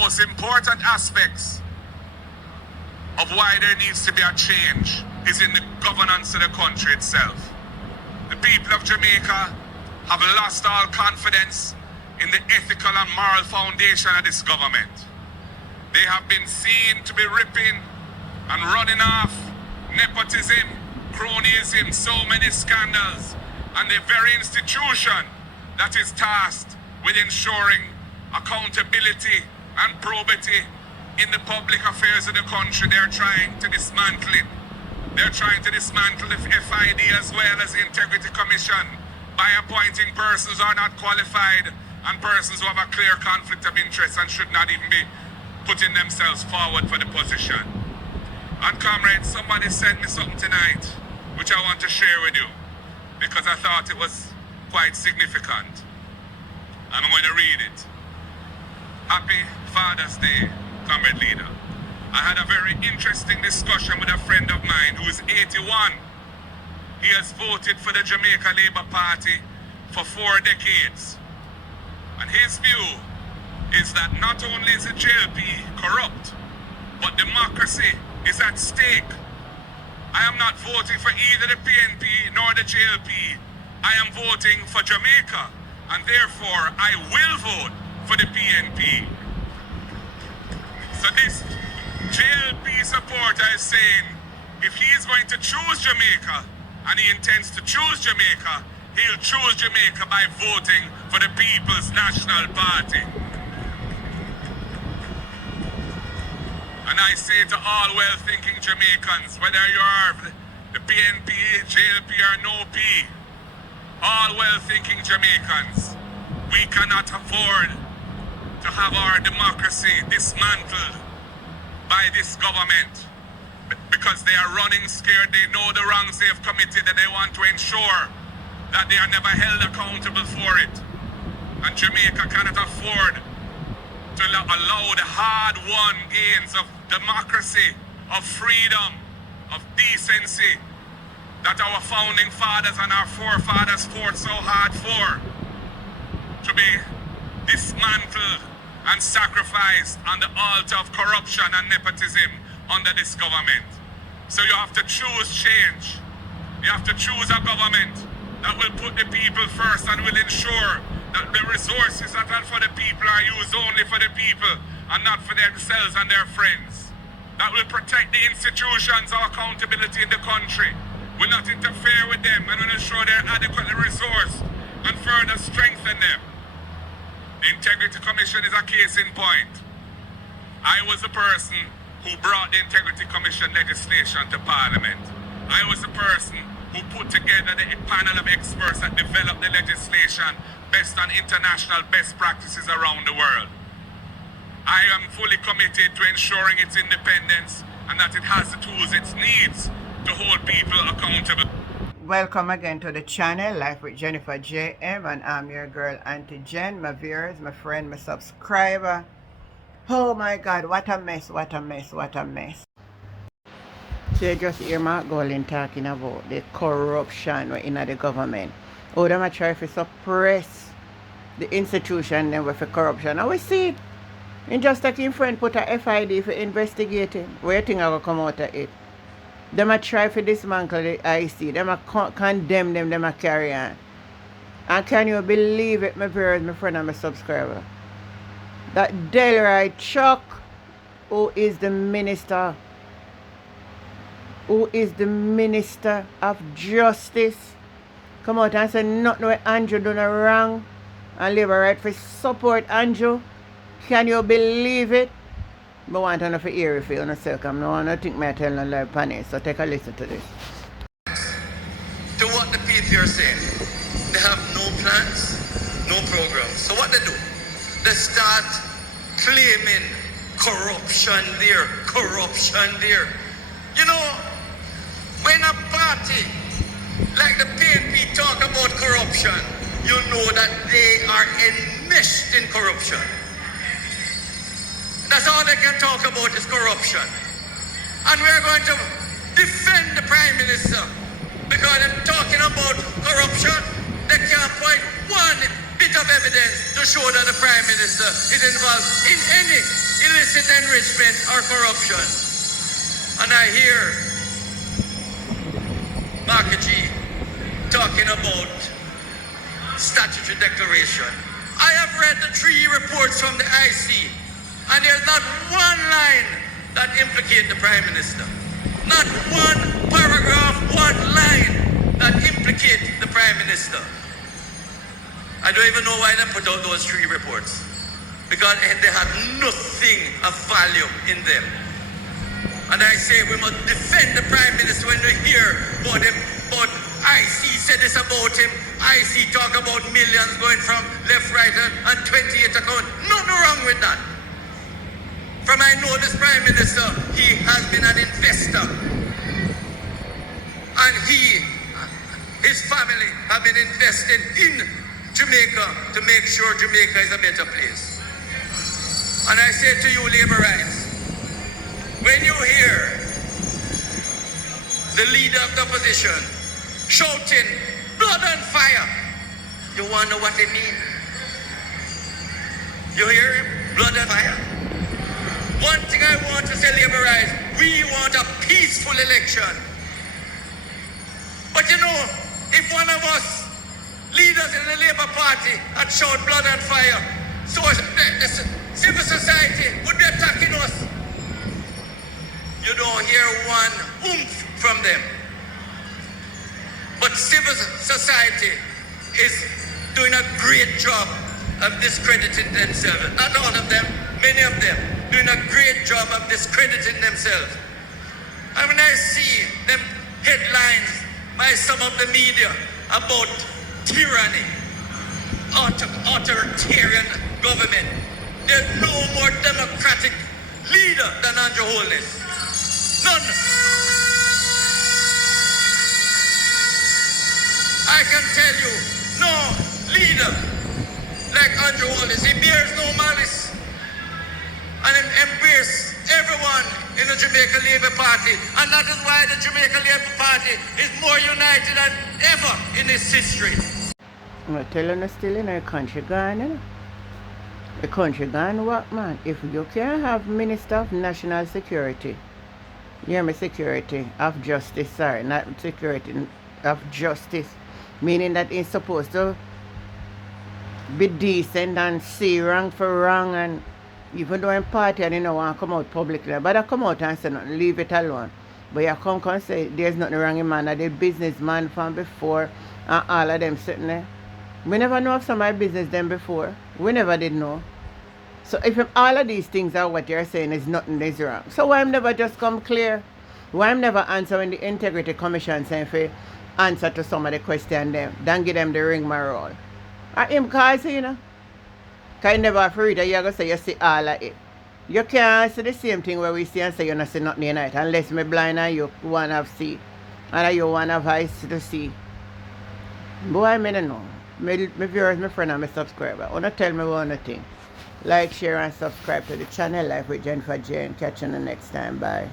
most important aspects of why there needs to be a change is in the governance of the country itself. The people of Jamaica have lost all confidence in the ethical and moral foundation of this government. They have been seen to be ripping and running off nepotism, cronyism, so many scandals, and the very institution that is tasked with ensuring accountability and probity in the public affairs of the country, they're trying to dismantle it. They're trying to dismantle the FID as well as the Integrity Commission by appointing persons who are not qualified and persons who have a clear conflict of interest and should not even be putting themselves forward for the position. And comrades, somebody sent me something tonight which I want to share with you because I thought it was quite significant. And I'm going to read it. Happy Father's Day, comrade leader. I had a very interesting discussion with a friend of mine who is 81. He has voted for the Jamaica Labour Party for 4 decades. And his view is that not only is the JLP corrupt, but democracy is at stake. I am not voting for either the PNP nor the JLP. I am voting for Jamaica, and therefore I will vote for the PNP. So this JLP supporter is saying if he is going to choose Jamaica, and he intends to choose Jamaica, he'll choose Jamaica by voting for the People's National Party. And I say to all well-thinking Jamaicans, whether you are the PNP, JLP or no P, all well-thinking Jamaicans, we cannot afford to have our democracy dismantled by this government because they are running scared. They know the wrongs they have committed and they want to ensure that they are never held accountable for it. And Jamaica cannot afford to allow the hard-won gains of democracy, of freedom, of decency that our founding fathers and our forefathers fought so hard for to be dismantled and sacrificed on the altar of corruption and nepotism under this government. So you have to choose change. You have to choose a government that will put the people first and will ensure that the resources that are for the people are used only for the people and not for themselves and their friends. That will protect the institutions of accountability in the country, will not interfere with them, and will ensure they're adequately resourced and further strengthen them. The Integrity Commission is a case in point. I was the person who brought the Integrity Commission legislation to Parliament. I was the person who put together the panel of experts that developed the legislation based on international best practices around the world. I am fully committed to ensuring its independence and that it has the tools it needs to hold people accountable. Welcome again to the channel, Life with Jennifer JM, and I'm your girl Auntie Jen, my viewers, my friend, my subscriber. Oh my God, what a mess, what a mess, what a mess. So you just hear Mark Golding talking about the corruption in the government. How them try to suppress the institution then with the corruption. And we see it. And just like your friend put a FID for investigating. Where you think I will come out of it? Them a try to dismantle the IC. Them a condemn them, them a carry on. And can you believe it, my viewers, my friend and my subscriber? That Delroy Chuck, who is the minister of justice, come out and say nothing what Andrew done wrong and leave a right for support Andrew. Can you believe it? But I want to know for hear it for yourself. I don't think I tell no lie panic. So take a listen to this. To what the people are saying. They have no plans, no programs. So what they do? They start claiming corruption there, corruption there. You know, when a party like the PNP talk about corruption, you know that they are enmeshed in corruption. That's all they can talk about is corruption. And we're going to defend the Prime Minister because they're talking about corruption. They can't point one bit of evidence to show that the Prime Minister is involved in any disparagement or corruption. And I hear Makaji talking about statutory declaration. I have read the 3 reports from the IC, and there's not one line that implicates the Prime Minister. Not one paragraph, one line that implicates the Prime Minister. I don't even know why they put out those 3 reports, because they had nothing of value in them. And I say we must defend the Prime Minister when we hear about him, but IC said this about him. IC talk about millions going from left, right, and 28 account. Nothing wrong with that. From I know this Prime Minister, he has been an investor. And his family have been investing in Jamaica to make sure Jamaica is a better place. And I say to you, labor rights, when you hear the leader of the opposition shouting blood and fire, you wonder what they mean. You hear him? Blood and fire. One thing I want to say, labor rights, we want a peaceful election. But you know, if one of us leaders in the Labour Party had showed blood and fire, so the civil society would be attacking us. You don't hear one oomph from them. But civil society is doing a great job of discrediting themselves. Not all of them, many of them, doing a great job of discrediting themselves. And when I see them headlines by some of the media about tyranny, authoritarian government, there's no more democratic leader than Andrew Holness. None. I can tell you, no leader like Andrew Holness. He bears no malice and embrace everyone in the Jamaica Labour Party. And that is why the Jamaica Labour Party is more united than ever in its history. I'm telling you, still in the country gone, you know? The country gone what, man? If you can't have Minister of National Security, hear me, security of justice, sorry, not security of justice, meaning that he's supposed to be decent and see wrong for wrong, and even though in party and you don't want to come out publicly, but I come out and say nothing, leave it alone. But you come and say there's nothing wrong in man, the businessman from before and all of them sitting there. We never know of somebody's business them before. We never did know. So if all of these things are what you're saying is nothing is wrong, so why I'm never just come clear? Why I'm never answering the Integrity Commission saying for answer to some of the questions them, then give them the ring my roll. I him cause you know. Cause you never afraid that you're gonna say you see all of it. You can't say the same thing where we see and say you not see nothing in it unless me blind and you wanna have see. And you wanna have eyes to see. Boy, I don't know. My viewers, my friend and my subscriber, wanna tell me one thing. Like, share and subscribe to the channel Life with Jennifer J, and catch you the next time. Bye.